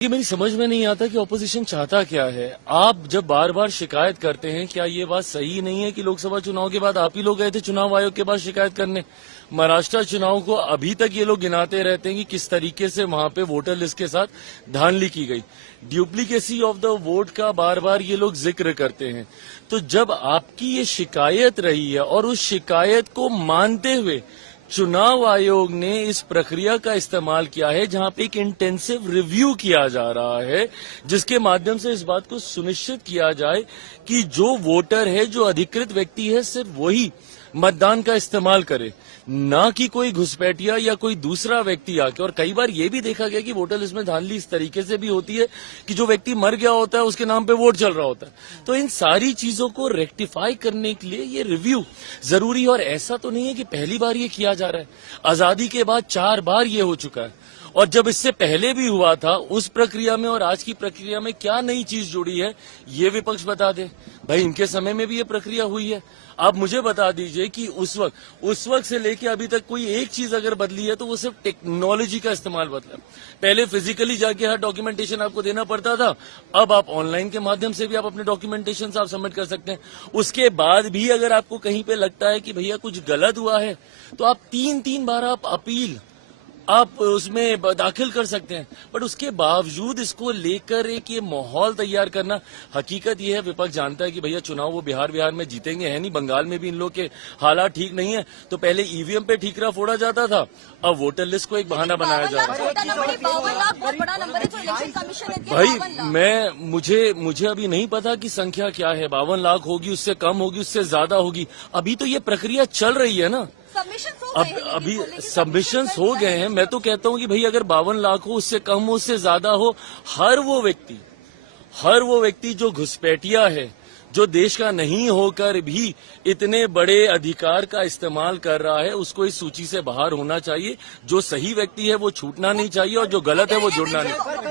ये मेरी समझ में नहीं आता कि ऑपोजिशन चाहता क्या है। आप जब बार बार शिकायत करते हैं, क्या ये बात सही नहीं है कि लोकसभा चुनाव के बाद आप ही लोग गए थे चुनाव आयोग के पास शिकायत करने? महाराष्ट्र चुनाव को अभी तक ये लोग गिनाते रहते हैं कि किस तरीके से वहां पे वोटर लिस्ट के साथ धांधली की गई, ड्यूप्लीकेसी ऑफ द वोट का बार बार ये लोग जिक्र करते हैं। तो जब आपकी ये शिकायत रही है और उस शिकायत को मानते हुए चुनाव आयोग ने इस प्रक्रिया का इस्तेमाल किया है जहां पे एक इंटेंसिव रिव्यू किया जा रहा है, जिसके माध्यम से इस बात को सुनिश्चित किया जाए कि जो वोटर है, जो अधिकृत व्यक्ति है, सिर्फ वही मतदान का इस्तेमाल करे, ना कि कोई घुसपैठिया या कोई दूसरा व्यक्ति आके। और कई बार ये भी देखा गया कि वोटर लिस्ट में धांधली इस तरीके से भी होती है कि जो व्यक्ति मर गया होता है उसके नाम पे वोट चल रहा होता है। तो इन सारी चीजों को रेक्टिफाई करने के लिए ये रिव्यू जरूरी है। और ऐसा तो नहीं है कि पहली बार ये किया जा रहा है, आजादी के बाद 4 बार ये हो चुका है। और जब इससे पहले भी हुआ था, उस प्रक्रिया में और आज की प्रक्रिया में क्या नई चीज जुड़ी है, ये विपक्ष बता दे। भाई, इनके समय में भी ये प्रक्रिया हुई है। आप मुझे बता दीजिए कि उस वक्त से लेके अभी तक कोई एक चीज अगर बदली है तो वो सिर्फ टेक्नोलॉजी का इस्तेमाल बदला। पहले फिजिकली जाके हर डॉक्यूमेंटेशन आपको देना पड़ता था, अब आप ऑनलाइन के माध्यम से भी आप अपने डॉक्यूमेंटेशन आप सबमिट कर सकते हैं। उसके बाद भी अगर आपको कहीं पे लगता है कि भैया कुछ गलत हुआ है, तो आप 3 बार आप अपील आप उसमें दाखिल कर सकते हैं। बट उसके बावजूद इसको लेकर एक ये माहौल तैयार करना, हकीकत ये है विपक्ष जानता है कि भैया चुनाव वो बिहार में जीतेंगे है नहीं, बंगाल में भी इन लोग के हालात ठीक नहीं है। तो पहले ईवीएम पे ठीकरा फोड़ा जाता था, अब वोटर लिस्ट को एक बहाना बनाया जा रहा है। भाई, मुझे अभी नहीं पता कि संख्या क्या है, 52 लाख होगी, उससे कम होगी, उससे ज्यादा होगी। अभी तो ये प्रक्रिया चल रही है ना। अभी सबमिशंस हो गए हैं। मैं तो कहता हूं कि भाई अगर 52 लाख हो, उससे कम हो, उससे ज्यादा हो, हर वो व्यक्ति जो घुसपैठिया है, जो देश का नहीं होकर भी इतने बड़े अधिकार का इस्तेमाल कर रहा है, उसको इस सूची से बाहर होना चाहिए। जो सही व्यक्ति है वो छूटना नहीं चाहिए और जो गलत है वो जुड़ना नहीं।